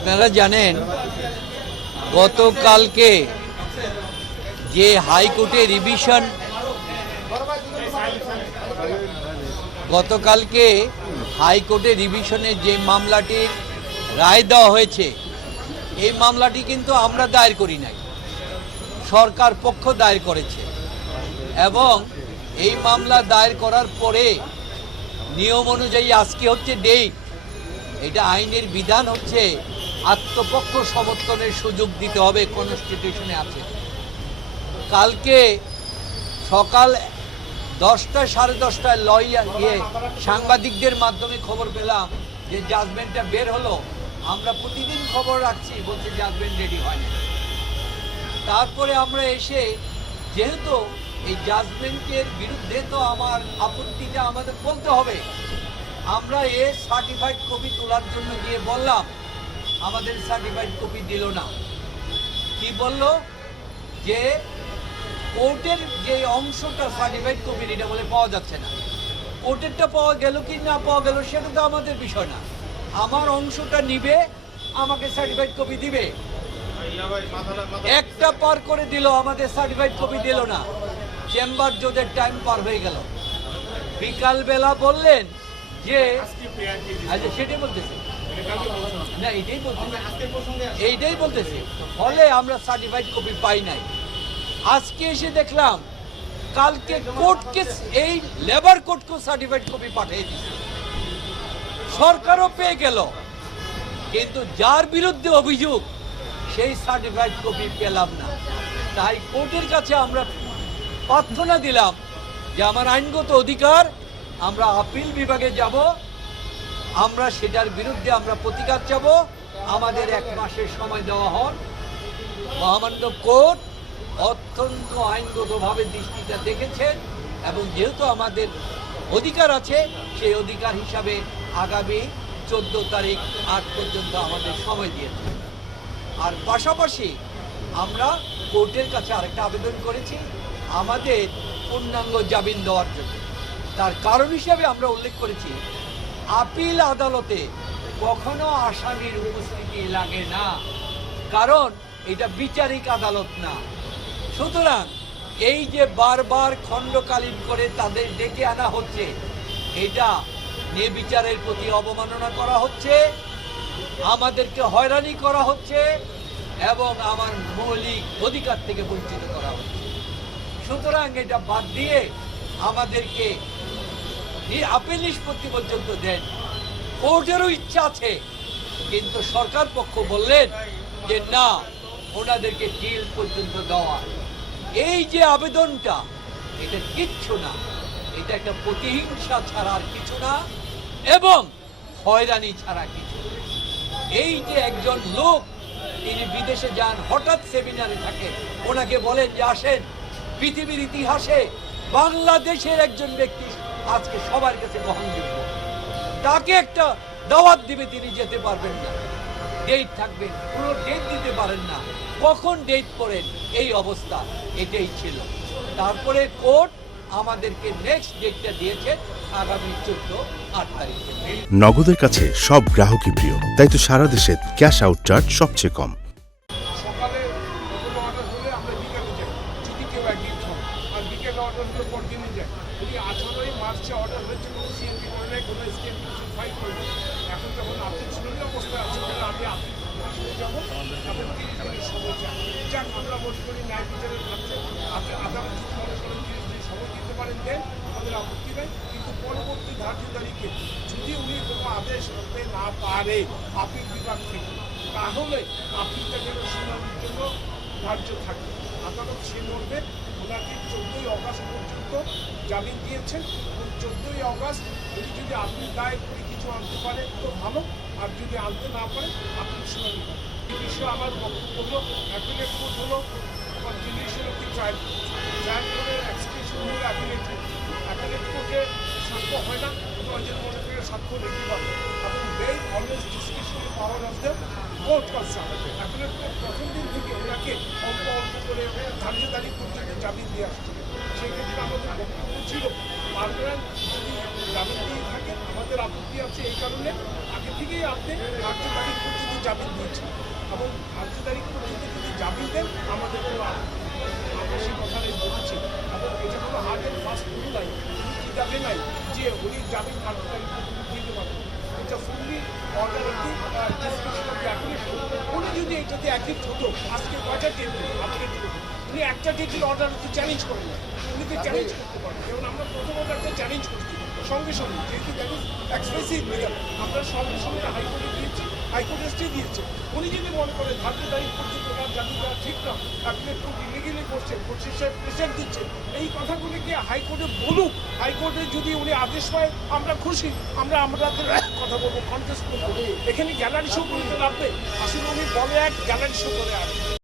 আপনারা জানেন গতকালকে যে হাইকোর্টে রিভিশন গতকালকে হাইকোর্টে রিভিশনে যে মামলাটির রায় দেওয়া হয়েছে, এই মামলাটি কিন্তু আমরা দায়ের করি নাই, সরকার পক্ষ দায়ের করেছে। এবং এই মামলা দায়ের করার পরে নিয়ম অনুযায়ী আজকে হচ্ছে ডেট, এটা আইনের বিধান হচ্ছে আত্মপক্ষ সমর্থনের সুযোগ দিতে হবে, কনস্টিটিউশনে আছে। কালকে সকাল 10টা সাড়ে 10টায় সাংবাদিকদের মাধ্যমে খবর পেলাম যে জাজমেন্টটা বের হলো। আমরা প্রতিদিন খবর রাখছি, বলছে জাজমেন্ট রেডি হয় না। তারপরে আমরা এসে, যেহেতু এই জাজমেন্টের বিরুদ্ধে তো আমার আপত্তিটা আমাদের বলতে হবে, আমরা সার্টিফাইড কপি তোলার জন্য গিয়ে বললাম, আমাদের সার্টিফাইড কপি দিল না। কি বলল যে কোর্টের যে অংশটা সার্টিফাইড কপির, এটা বলে পাওয়া যাচ্ছে না। কোর্টেরটা পাওয়া গেল কি না পাওয়া গেল সেটা তো আমাদের বিষয় না, আমার অংশটা নিবে, আমাকে সার্টিফাইড কপি দিবে। একটা পার করে দিল, আমাদের সার্টিফাইড কপি দিল না। চেম্বার জজের টাইম পার হয়ে গেল। বিকালবেলা বললেন যে সেটাই বলতেছে না, এইটাই বলতেছে, ফলে আমরা সার্টিফাইড কপি পাই নাই। আজকে এসে দেখলাম কালকে কোর্টকে, এই লেবার কোর্টকে সার্টিফাইড কপি পাঠিয়ে দিচ্ছে, সরকারও পেয়ে গেল, কিন্তু যার বিরুদ্ধে অভিযোগ সেই সার্টিফাইড কপি পেলাম না। তাই কোর্টের কাছে আমরা প্রার্থনা দিলাম যে আমার আইনগত অধিকার, আমরা আপিল বিভাগে যাব, আমরা সেটার বিরুদ্ধে আমরা প্রতিকার চাব। আমাদের 1 মাসের সময় দেওয়া হয়। মহামান্য কোর্ট অত্যন্ত আইনগতভাবে দৃষ্টিটা দেখেছেন এবং যেহেতু আমাদের অধিকার আছে, সেই অধিকার হিসাবে আগামী 14 তারিখ আগ পর্যন্ত আমাদের সময় দিয়েছে। আর পাশাপাশি আমরা কোর্টের কাছে আরেকটা আবেদন করেছি, আমাদের পূর্ণাঙ্গ জামিন দেওয়ার জন্য। তার কারণ হিসাবে আমরা উল্লেখ করেছি, আপিল আদালতে কখনো আসামির উপস্থিতি লাগে না, কারণ এটা বিচারিক আদালত না। সুতরাং এই যে বারবার খণ্ডকালীন করে তাদের ডেকে আনা হচ্ছে, এটা নির্বিচারের প্রতি অবমাননা করা হচ্ছে, আমাদেরকে হয়রানি করা হচ্ছে এবং আমার মৌলিক অধিকার থেকে বঞ্চিত করা হচ্ছে। সুতরাং এটা বাদ দিয়ে আমাদেরকে আপিল নিষ্পত্তি পর্যন্ত দেন। কোর্টেরও ইচ্ছা আছে, কিন্তু সরকার পক্ষ বললেন যে না, ওনাদেরকে ডিল পর্যন্ত দেওয়া। এই যে আবেদনটা, এটা কিচ্ছু না, এটা একটা প্রতিহিংসা ছাড়া আর কিছু না এবং হয়রানি ছাড়া কিছু না। এই যে একজন লোক, তিনি বিদেশে যান, হঠাৎ সেমিনারে থাকেন, ওনাকে বলেন যে আসেন, পৃথিবীর ইতিহাসে বাংলাদেশের একজন ব্যক্তি আজকে সবার কাছে গ্রহণযোগ্য, তাকে একটা দাওয়াত দিবে, তিনি যেতে পারবেন না, ডেট থাকবে, পুরো ডেট দিতে পারেন না, কখন ডেট করেন, এই অবস্থা। এটাই ছিল। তারপরে কোর্ট আমাদেরকে নেক্সট ডেটটা দিয়েছে আগামী 14-8 তারিখে। নগদের কাছে সব গ্রাহকই প্রিয়, তাই তো সারা দেশে ক্যাশ আউট চার্জ সবচেয়ে কম। সকালে কোনো অর্ডার হলে আমরা বিকেলে যাই, যদি কেউ একদিন হয়, আর বিকেলে অর্ডার হলে পর দিনে যাই। যদি 18ই মার্চে অর্ডার হয়েছে, কোনো সিএমপি করে নেয়, কোনো স্টেট ফাইল করে নেয়। এখন যখন আপনি শুরুর অবস্থায় আছে, তাহলে আমি আপনি যাবো, এখন 30 দিনের সময় যাক, আমরা মনে করি ন্যায় বিচারের ক্ষেত্রে আপনি আদালত যদি মনে করেন 30 দিন সময় দিতে পারেন, দেন আমাদের আপত্তি নেই। কিন্তু পরবর্তী ধার্য তারিখে যদি উনি কোনো আদেশ করতে না পারে আপিল বিভাগ থেকে, তাহলে আপিলটা যেন শুনানির জন্য ধার্য থাকে। আদালত সে মর্মে ওনাকে 14ই অগাস্ট পর্যন্ত জামিন দিয়েছেন এবং 14ই অগাস্ট উনি যদি আপিল দায়ের করে কিছু আনতে পারে তো ভালো, আর যদি আনতে না পারে আপিল শুনানি হবে। এই বিষয়ে আমার বক্তব্য হলো, অ্যাপিলেট কোর্ট হলো আমার জুডিশিয়াল একটি ট্রায়াল কোর্টের এক্সিকিউশন হলো অ্যাপিলেট কোর্ট। অ্যাপিলেট কোর্টে সাক্ষ্য হয় না, জজের মনে থেকে সাক্ষ্য রেখে পারে এবং they always discretionary power of the court concerned. Appellate court প্রথম দিন থেকে ওনাকে অল্প অল্প করে ধার্য তারিখ পর্যন্ত জামিন দিয়ে আসছে। সেক্ষেত্রে আমাদের বক্তব্য ছিল, পারমানেন্ট যদি জামিন দিয়ে থাকেন, আমাদের আপত্তি আছে এই কারণে আগে থেকেই আপনি ধার্য তারিখ পর্যন্ত জামিন দিয়েছেন এবং ধার্য তারিখ পর্যন্ত যদি জামিন দেন আমাদের কোনো আমরা সে কথাটাই বলছি এবং এটা কোনো হার্ড অ্যান্ড ফাস্ট রুল নাই কিতাবে নাই যে উনি জামিন ধার্য তারিখ পর্যন্ত দিতে পারবেন। এটা fully order of the description of the application. উনি যদি এটাতে অ্যাক্টিভ হতো আজকে কয়টা ডেট আপডেট করবেন, উনি একটা ডেটের অর্ডার তো চ্যালেঞ্জ করেন না, উনি তো চ্যালেঞ্জ করতে পারেন। যেমন আমরা প্রথম অর্ডারটা চ্যালেঞ্জ করছি সঙ্গে সঙ্গে, যেহেতু দ্যাট ইজ এক্সপ্রেসিভ লিগাল, আমরা সঙ্গে সঙ্গে হাইকোর্টে দিয়েছি, হাইকোর্টে স্টে দিয়েছে। উনি যদি মনে করেন ধার্য তারিখ পর্যন্ত তার জামিন দেওয়া ঠিক না, আপনি একটু ইলিগেলি করছেন, কোর্টের সাহেব প্রেশার দিচ্ছেন, এই কথাগুলিকে হাইকোর্টে বলুক। হাইকোর্টে যদি উনি আদেশ পায় আমরা খুশি, আমরা আমাদের কথা বলবো, কন্টেস্ট করবো। এখানে গ্যালারি শো করতে লাগবে, আসলে উনি বলে এক গ্যালারি শো করে আর